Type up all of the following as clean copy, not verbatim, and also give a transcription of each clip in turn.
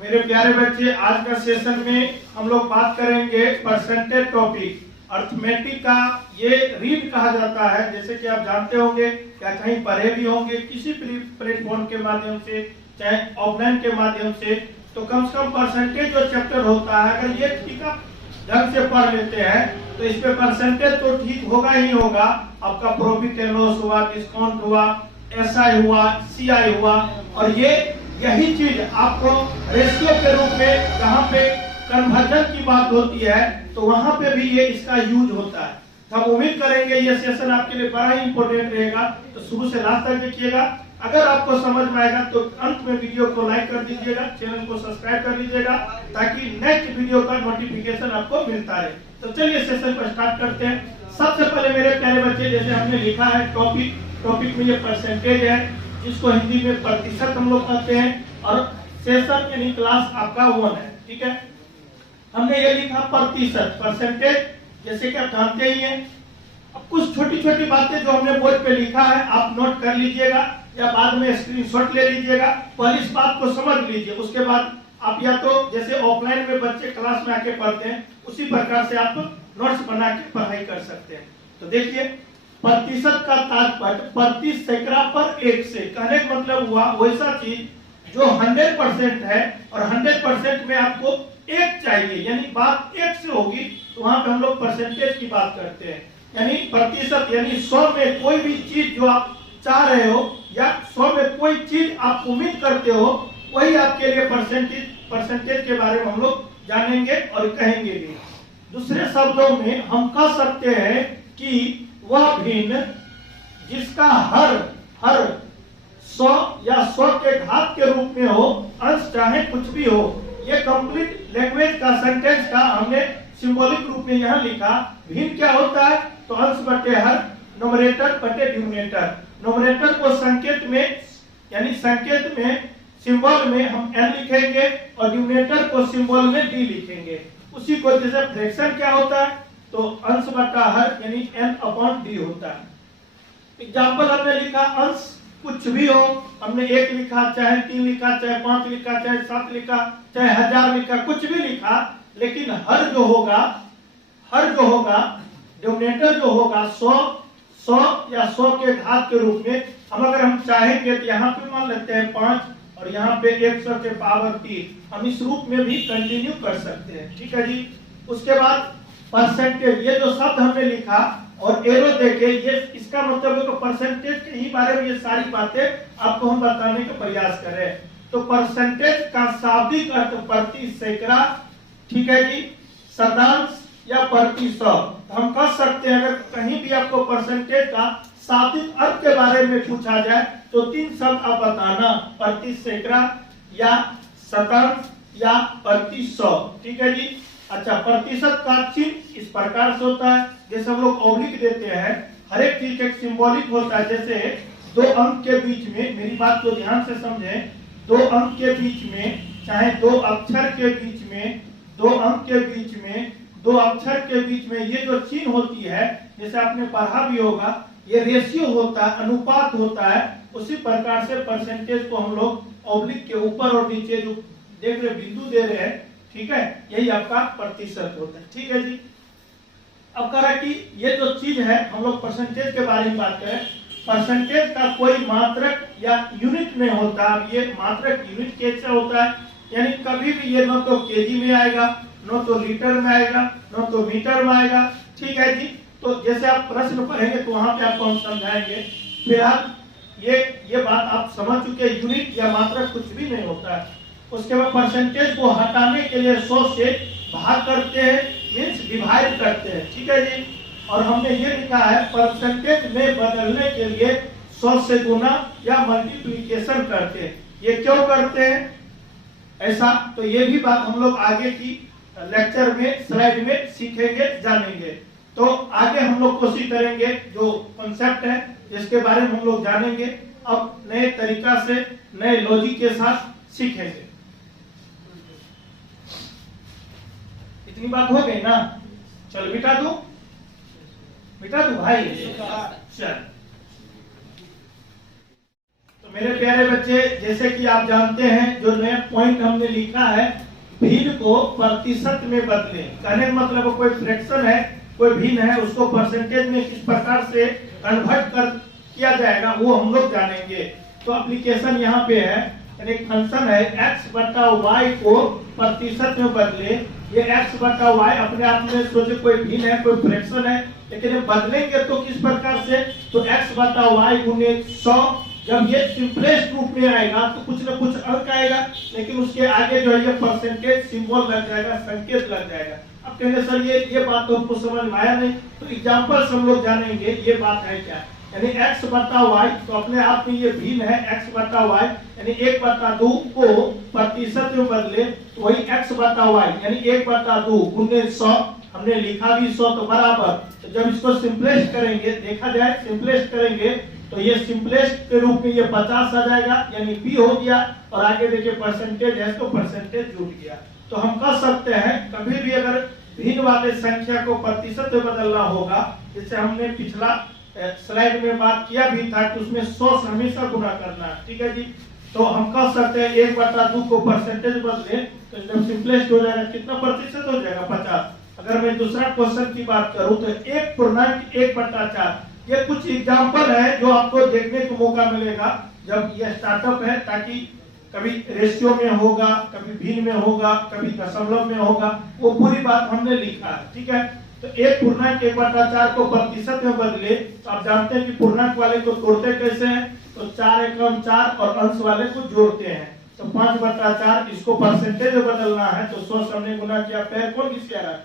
मेरे प्यारे बच्चे, आज का सेशन में हम लोग बात करेंगे परसेंटेज टॉपिक। अर्थमेटिक का ये रीड कहा जाता है, जैसे कि आप जानते होंगे या कहीं पढ़े भी होंगे किसी प्लेटफॉर्म के माध्यम से, चाहे ऑफलाइन के माध्यम से। तो कम से कम परसेंटेज जो चैप्टर होता है, अगर ये ठीक ढंग से पढ़ लेते हैं तो इसमें परसेंटेज तो ठीक होगा ही होगा। आपका प्रॉफिट एंड लॉस हुआ, डिस्काउंट हुआ, एसआई हुआ, सीआई हुआ, और यही चीज आपको रेशियो के रूप में जहाँ पे कन्वर्जन की बात होती है तो वहां पे भी ये इसका यूज होता है। तो हम उम्मीद करेंगे ये सेशन आपके लिए बड़ा ही इंपॉर्टेंट रहेगा, तो शुरू से लास्ट तक देखिएगा। अगर आपको समझ में आएगा तो अंत में वीडियो को लाइक कर दीजिएगा, चैनल को सब्सक्राइब कर लीजिएगा, ताकि नेक्स्ट वीडियो का नोटिफिकेशन आपको मिलता रहे। तो चलिए सेशन को स्टार्ट करते हैं। सबसे पहले मेरे प्यारे बच्चे, जैसे हमने लिखा है टॉपिक में ये परसेंटेज है, जिसको हिंदी में प्रतिशत हम लोग कहते हैं, और सेशन यानी क्लास आपका 1 है। ठीक है, हमने ये लिखा प्रतिशत, परसेंटेज, जैसे कि आप जानते ही हैं। अब कुछ छोटी छोटी बातें जो हमने बोर्ड पे लिखा है आप नोट कर लीजिएगा या बाद में स्क्रीनशॉट ले लीजिएगा। पहले इस बात को समझ लीजिए, उसके बाद आप या तो जैसे ऑफलाइन में बच्चे क्लास में आके पढ़ते हैं उसी प्रकार से आप नोट्स बना के पढ़ाई कर सकते हैं। तो देखिए, प्रतिशत का तात्पर्य प्रति सैकड़ा पर 1 से, कहने का मतलब हुआ वैसा चीज जो 100% है और 100% में आपको 1 चाहिए, यानी बात 1 से होगी तो वहां पे हम लोग परसेंटेज की बात करते हैं। यानी प्रतिशत यानी 100 में कोई भी चीज जो आप चाह रहे हो या 100 में कोई चीज आप उम्मीद करते हो, वही आपके लिए परसेंटेज के बारे में हम लोग जानेंगे और कहेंगे भी। दूसरे शब्दों में हम कह सकते हैं कि वह भिन्न जिसका हर 100 या 100 के घात के रूप में हो, अंश चाहे कुछ भी हो। ये कंप्लीट लैंग्वेज का सेंटेंस का हमने सिंबॉलिक रूप में यहाँ लिखा। भिन्न क्या होता है, तो अंश बटे हर, नोमरेटर बटे डिनोमिनेटर। नोमरेटर को संकेत में यानी संकेत में सिंबल में हम n लिखेंगे और डिनोमिनेटर को सिंबल में d लिखेंगे। उसी को जैसे फ्रैक्शन क्या होता है, तो अंश बटा हर यानी n/d होता है। एग्जाम्पल हमने लिखा, अंश कुछ भी हो, हमने 1 लिखा, चाहे 3 लिखा, चाहे 5 लिखा, चाहे 7 लिखा, चाहे 1000 लिखा, कुछ भी लिखा, लेकिन हर जो होगा डिनोमिनेटर जो होगा 100 या 100 के घात के रूप में। अगर हम चाहेंगे तो यहाँ पे मान लेते हैं 5 और यहाँ पे 100 के पावर 3, हम इस रूप में भी कंटिन्यू कर सकते हैं। ठीक है जी। उसके बाद परसेंटेज, ये जो शब्द हमने लिखा और एरो देके, ये इसका मतलब है कि परसेंटेज के ही बारे में ये सारी बातें आपको हम बताने का प्रयास कर रहे हैं। तो परसेंटेज का शाब्दिक अर्थ प्रति सैकड़ा, ठीक है जी, शतांश या प्रति 100। हम कह सकते हैं अगर कहीं भी आपको परसेंटेज का शाब्दिक अर्थ के बारे में पूछा जाए तो 3 शब्द आप बताना, प्रति सैकड़ा या शतांश या प्रति 100। ठीक है जी। अच्छा, प्रतिशत का चिन्ह इस प्रकार से होता है, जैसे हम लोग ऑब्लिक देते हैं, हर एक चीज एक सिंबॉलिक होता है। जैसे 2 अंक के बीच में, मेरी बात को ध्यान से समझें, 2 अंक के बीच में, चाहे 2 अक्षर के बीच में, 2 अंक के बीच में, 2 अक्षर के बीच में ये जो चिन्ह होती है, जैसे आपने पढ़ा भी होगा, ये रेशियो होता है, अनुपात होता है। उसी प्रकार से परसेंटेज को हम लोग ऑब्लिक के ऊपर और नीचे जो देख रहे बिंदु दे रहे हैं, ठीक है, यही आपका प्रतिशत होता है। ठीक है जी। अब कह रहा कि ये जो चीज है, हम लोग परसेंटेज के बारे में बात करें, परसेंटेज का कोई मात्रक या यूनिट नहीं होता। अब ये मात्रक यूनिट कैसे होता है, यानी कभी भी ये न तो केजी में आएगा, न तो लीटर में आएगा, न तो मीटर में आएगा। ठीक है जी। तो जैसे आप प्रश्न पढ़ेंगे तो वहां पे आपको हम समझाएंगे। फिलहाल ये बात आप समझ चुके, यूनिट या मात्रक कुछ भी नहीं होता है। उसके बाद परसेंटेज को हटाने के लिए 100 से भाग करते हैं, मीन्स डिवाइड करते हैं। ठीक है जी। और हमने ये लिखा है परसेंटेज में बदलने के लिए 100 से गुना या मल्टीप्लिकेशन करते हैं। ये क्यों करते हैं ऐसा, तो ये भी बात हम लोग आगे की लेक्चर में स्लाइड में सीखेंगे, जानेंगे। तो आगे हम लोग कोशिश करेंगे जो कॉन्सेप्ट है इसके बारे में हम लोग जानेंगे, अब नए तरीका से, नए लॉजिक के साथ सीखेंगे। इतनी बात हो गई ना, चल मिटा दो भाई, चल। तो मेरे प्यारे बच्चे, जैसे कि आप जानते हैं, जो नया पॉइंट हमने लिखा है, भिन्न को प्रतिशत में बदलें। कहने का मतलब कोई फ्रैक्शन है, कोई भिन्न है, उसको परसेंटेज में किस प्रकार से कन्वर्ट कर किया जाएगा वो हम लोग जानेंगे। तो एप्लीकेशन यहाँ पे है, एक फंक्शन है x बटा y को प्रतिशत में बदले। ये x बटा y अपने आप में सोचे कोई भिन्न है, कोई फ्रैक्शन है, लेकिन ये बदलेंगे तो किस प्रकार से, तो x बटा y गुने 100। जब ये सिंपलेस्ट रूप में आएगा तो कुछ न कुछ अंक आएगा, लेकिन उसके आगे जो है ये परसेंटेज सिंबल लग जाएगा, संकेत लग जाएगा। अब कहेंगे सर ये बात तो हमको समझ में आया नहीं, तो एग्जाम्पल हम लोग जानेंगे ये बात है क्या। यानी x बटा y तो अपने आप में ये भिन्न है, x बटा y यानी 1/2 को प्रतिशत में बदले तो वही x बटा y यानी 1/2 गुने 100। हमने लिखा भी 100 तो बराबर, तो जब इसको सिंपलेस्ट करेंगे, देखा जाए सिंपलेस्ट करेंगे तो ये सिंपलेस्ट के रूप में ये 50 आ जाएगा, यानी p हो गया। और आगे देखिए परसेंटेज है तो परसेंटेज जुड़ गया। तो हम कह सकते हैं कभी भी अगर भिन्न वाले संख्या को प्रतिशत में बदलना होगा, जैसे हमने पिछला स्लाइड में बात किया भी था कि उसमें 100 से हमेशा गुना करना है, ठीक है जी। तो हम कह सकते हैं 1/2 को परसेंटेज बदले तो जब सिंपलेस्ट हो जाएगा कितना प्रतिशत हो जाएगा, 50। अगर मैं दूसरा क्वेश्चन की बात करूं तो 1/1/4। ये कुछ एग्जाम्पल है जो आपको देखने को मौका मिलेगा जब ये स्टार्टअप है, ताकि कभी रेशियो में होगा, कभी भिन्न में होगा, कभी दशमलव में होगा, वो पूरी बात हमने लिखा है, ठीक है। तो 1/1/4 को प्रतिशत में बदले तो आप जानते हैं कि पूर्णांक वाले को तोड़ते कैसे हैं, तो 4 एकम 4 और अंश वाले को जोड़ते हैं। तो 5/4 इसको परसेंटेज में बदलना है तो 100 से हमने गुना किया, पैर कौन किसके आ रहा है,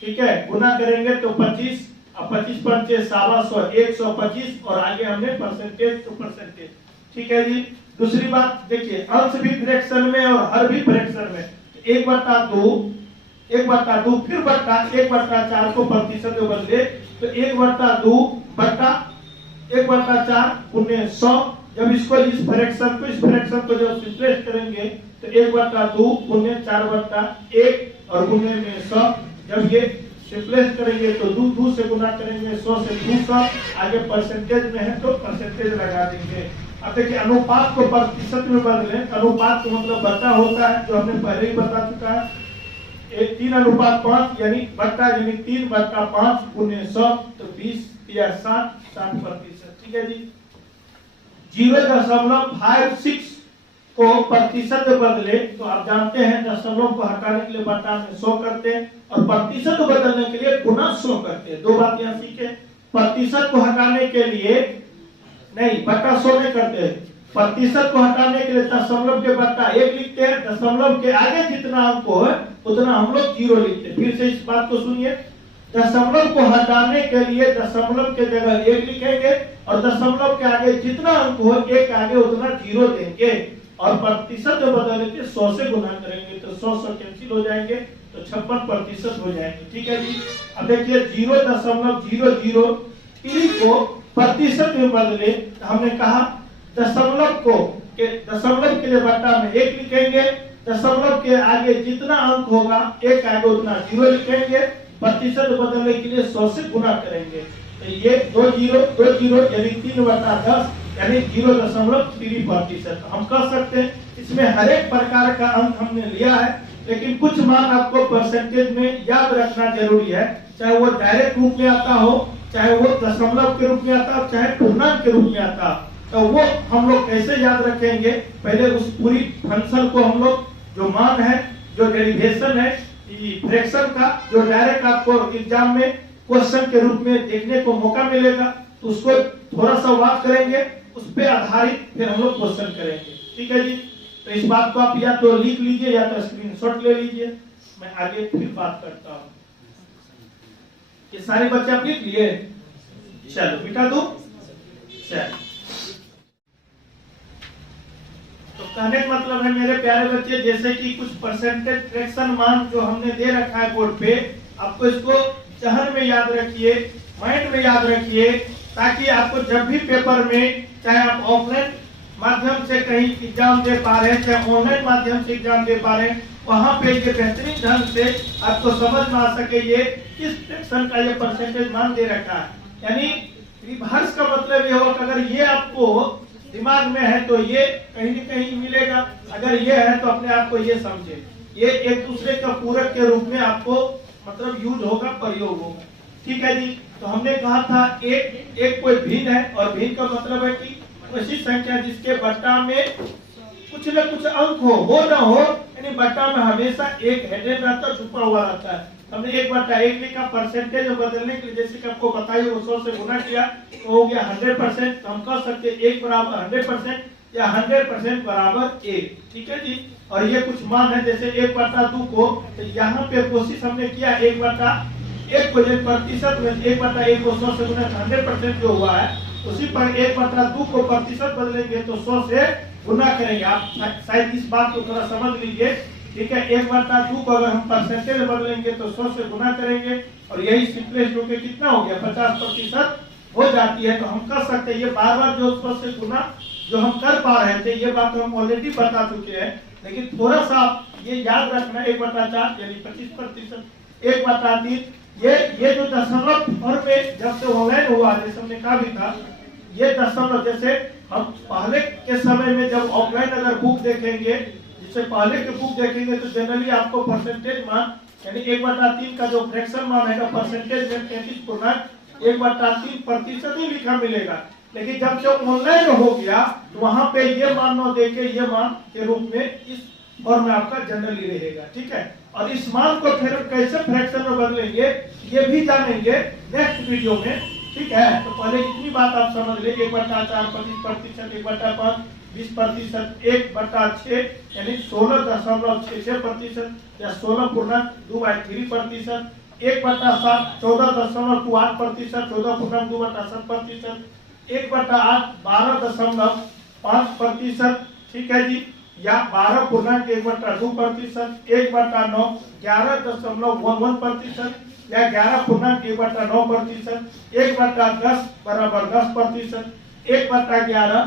ठीक है। गुना करेंगे तो 25, अब 25 पंचे 125, 125 और आगे हमने परसेंटेज तो परसेंटेज, ठीक है जी। दूसरी बात देखिए, अंश भी फ्रैक्शन में और हर भी फ्रैक्शन में। 1/2 फिर बट्टा 1/4 को प्रतिशत में बदले तो 1/2 बट्टा 1/4 गुने 100। जब इसको इस फ्रैक्शन को जब सिंपलेस्ट करेंगे तो 1/2 गुने 4/1 और गुने में 100। जब ये सिंपलेस्ट करेंगे तो 2 से गुना करेंगे, 100 से 200, आगे परसेंटेज में है तो परसेंटेज लगा देंगे। अब देखिए अनुपात को प्रतिशत में बदले, अनुपात का मतलब बट्टा होता है, जो हमने पहले ही बता चुका है। 3:5 यानी बट्टा यानी 3/5 गुने 100 तो 20 या 60%, ठीक है जी। 0.56 को प्रतिशत में बदले तो आप जानते हैं दशमलव को हटाने के लिए बट्टा में 100 करते हैं और प्रतिशत को बदलने के लिए गुना 100 करते हैं। दो बात यहाँ सीखे, प्रतिशत को हटाने के लिए नहीं बट्टा 100 नहीं करते, प्रतिशत को हटाने के लिए दशमलव के बट्टा 1 लिखते हैं, दशमलव के आगे जितना अंक हो उतना हम लोग 0 लिखते हैं। फिर से इस बात को सुनिए, दशमलव को हटाने के लिए दशमलव के जगह 1 लिखेंगे और दशमलव के आगे जितना अंक हो 1 आगे उतना 0 देंगे और प्रतिशत में बदलने के 100 से गुना करेंगे तो 100 कैंसिल हो जाएंगे तो 56% हो जाएंगे, ठीक है जी। अब देखिए 0.003 को प्रतिशत में बदले तो हमने कहा दशमलव के लिए बट्टा में 1 लिखेंगे, दशमलव के आगे जितना अंक होगा 1 आगे उतना 0 लिखेंगे, प्रतिशत बदलने के लिए 100 से गुना करेंगे तो ये 2 0 यानी 3/10 यानी 0.3%। हम कह सकते हैं इसमें हर एक प्रकार का अंक हमने लिया है, लेकिन कुछ मान आपको परसेंटेज में याद रखना जरूरी है, चाहे वो डायरेक्ट रूप में आता हो, चाहे वो दशमलव के रूप में आता हो, चाहे पूर्णांक के रूप में आता हो। तो वो हम लोग कैसे याद रखेंगे, पहले उस पूरी फंक्शन को हम लोग जो मान है, जो डेरिवेशन है फ्रैक्शन का, जो डायरेक्ट आपको एग्जाम में क्वेश्चन के रूप में देखने को मौका मिलेगा, तो उसको थोड़ा सा बात करेंगे, उस पे आधारित फिर हम लोग क्वेश्चन करेंगे, ठीक है जी। तो इस बात को आप या तो लिख लीजिए या तो स्क्रीनशॉट ले लीजिए, मैं आगे फिर बात करता हूँ। ये सारे बच्चे आप लिख लिए, चलो बेटा दो चलो। तो कहने का मतलब है मेरे प्यारे बच्चे, जैसे कि कुछ परसेंटेज फ्रैक्शन मान जो हमने दे रखा है बोर्ड पे, आपको इसको जहन में याद रखिए, माइंड में याद रखिए, ताकि आपको जब भी पेपर में, चाहे आप ऑफलाइन माध्यम से कहीं एग्जाम दे पा रहे हैं, चाहे ऑनलाइन माध्यम से एग्जाम दे पा रहे हैं, वहां पे ये बेहतरीन ढंग से आपको समझ में आ सके ये किस फ्रैक्शन का ये परसेंटेज मान दे रखा है। यानी रिवर्स का मतलब ये होगा कि अगर ये आपको दिमाग में है तो ये कहीं न कहीं मिलेगा, अगर ये है तो अपने आप को ये समझे, ये एक दूसरे का पूरक के रूप में आपको मतलब यूज होगा, प्रयोग होगा। ठीक है जी। तो हमने कहा था एक कोई भिन्न है, और भिन्न का मतलब है कि ऐसी संख्या जिसके बट्टा में कुछ न कुछ अंक हो ना हो, यानी बट्टा में हमेशा एक हेडेड रहता, छुपा हुआ रहता है। हमने 1/1 लिखा, परसेंटेज बदलने के लिए जैसे कि आपको बताइए 100 से गुना किया तो हो गया 100%। तो हम कह सकते 1 बराबर 100% या 100% बराबर 1। ठीक है जी। और ये कुछ मान है, जैसे 1/2 को, तो यहाँ पे कोशिश हमने किया 1/1 को प्रतिशत में 1/1 को 100 से गुना 100% जो हुआ है, उसी पर 1/2 को प्रतिशत बदलेंगे तो 100 से गुना करेंगे। आप शायद इस बात को थोड़ा समझ लीजिए। ठीक है। 1/2 को अगर हम परसेंटेज बदलेंगे तो 100 से गुना करेंगे, और यही सिंपलेस्ट होके कितना हो गया 50% हो जाती है। तो हम कर सकते हैं ये बार बार जो 100 से गुना जो हम कर पा रहे थे, ये बात हम ऑलरेडी बता चुके हैं, लेकिन थोड़ा सा ये याद रखना 1/4 यानी 25%, 1/3 ये जो दशमलव फॉर्म में जब से ऑनलाइन हुआ, जैसे हमने कहा भी था, ये दशमलव जैसे हम पहले के समय में जब ऑफलाइन अगर बुक देखेंगे, जिससे पहले के बुक देखेंगे तो जनरली आपको परसेंटेज मान यानी 1/3 का जो फ्रैक्शन मान है परसेंटेज में 33.1/3% ही लिखा मिलेगा। लेकिन जब से ऑनलाइन हो गया तो वहां पे ये मान न देके ये मान के रूप में इस फॉर्म में आपका जनरली रहेगा। ठीक है। और इस मान को फिर कैसे फ्रैक्शन में बदलेंगे ये भी जानेंगे नेक्स्ट वीडियो में। ठीक है। तो पहले इतनी बात आप समझ ले, 1/4 25%, 1/5 20%, 1/6 यानी 16.66% या 16.2/3%, 1/7 14.28%, 14.2/7%, 1/8 12.5%। ठीक है जी। या 12.1/2%, 1/9 11.11% या 11.1/9%, 1/10 बराबर 10%, 1/11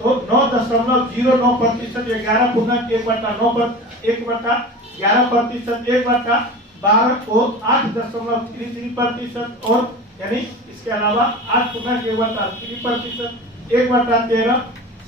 तो 9.09% या 11.1/9%, 1/11% को 8.33% और यानी इसके अलावा 8.1/3%, 1/13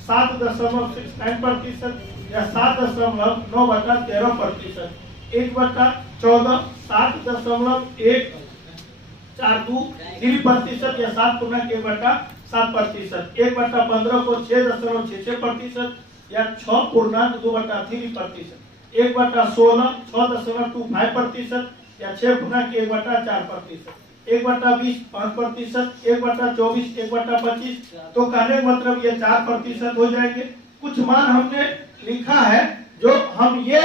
7.69% या 7.9/13%, 1/14 7.142% या 7.1/7%, 1/15 को 6.66% या 6.2/3%, 1/16 6.25% या 6.1/4%, 1/20 5%, 1/24 1/25। तो कहने का मतलब ये 4% हो जाएंगे। कुछ मान हमने लिखा है जो हम ये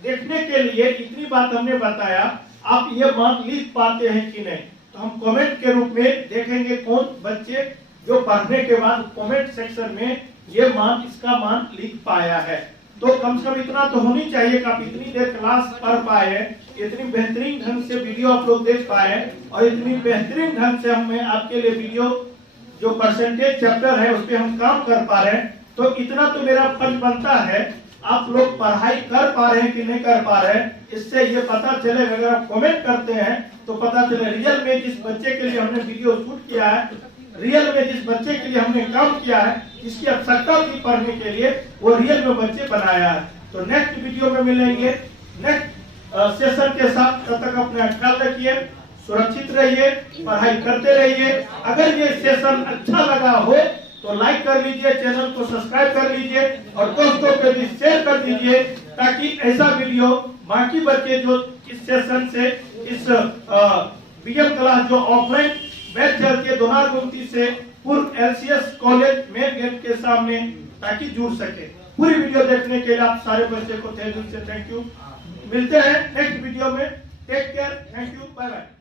देखने के लिए इतनी बात हमने बताया, आप ये मान लिख पाते हैं कि नहीं, तो हम कमेंट के रूप में देखेंगे कौन बच्चे जो पढ़ने के बाद कमेंट सेक्शन में ये मान इसका मान लिख पाया है। तो कम से कम इतना तो होनी चाहिए कि आप इतनी देर क्लास पढ़ पाए, इतनी बेहतरीन ढंग से वीडियो आप लोग देख पाए, और इतनी बेहतरीन ढंग से हमें आपके लिए वीडियो जो परसेंटेज चैप्टर है उस पर हम काम कर पा रहे हैं। तो इतना तो मेरा फर्ज बनता है, आप लोग पढ़ाई कर पा रहे हैं कि नहीं कर पा रहे हैं, इससे ये पता चले। अगर आप कमेंट करते हैं तो पता चले रियल में जिस बच्चे के लिए हमने वीडियो शूट किया है, रियल में जिस बच्चे के लिए हमने काम किया है, जिसकी आवश्यकता थी पढ़ने के लिए, वो रियल में बच्चे बनाया है। तो नेक्स्ट वीडियो में मिलेंगे नेक्स्ट सेशन के साथ। तब तक अपना ख्याल रखिए, सुरक्षित रहिए, पढ़ाई करते रहिए। अगर ये सेशन अच्छा लगा हो तो लाइक कर लीजिए, चैनल को सब्सक्राइब कर लीजिए और दोस्तों के भी शेयर कर दीजिए, ताकि ऐसा वीडियो बाकी बच्चे जो इस सेशन से इस बीएम क्लास जो ऑफलाइन बैच चलती है दोनारगुमती से पूर्व LCS कॉलेज मेन गेट के सामने, ताकि जुड़ सके। पूरी वीडियो देखने के लिए आप सारे बच्चे को थैंक यू। मिलते हैं नेक्स्ट वीडियो में। Take care, thank you, bye bye.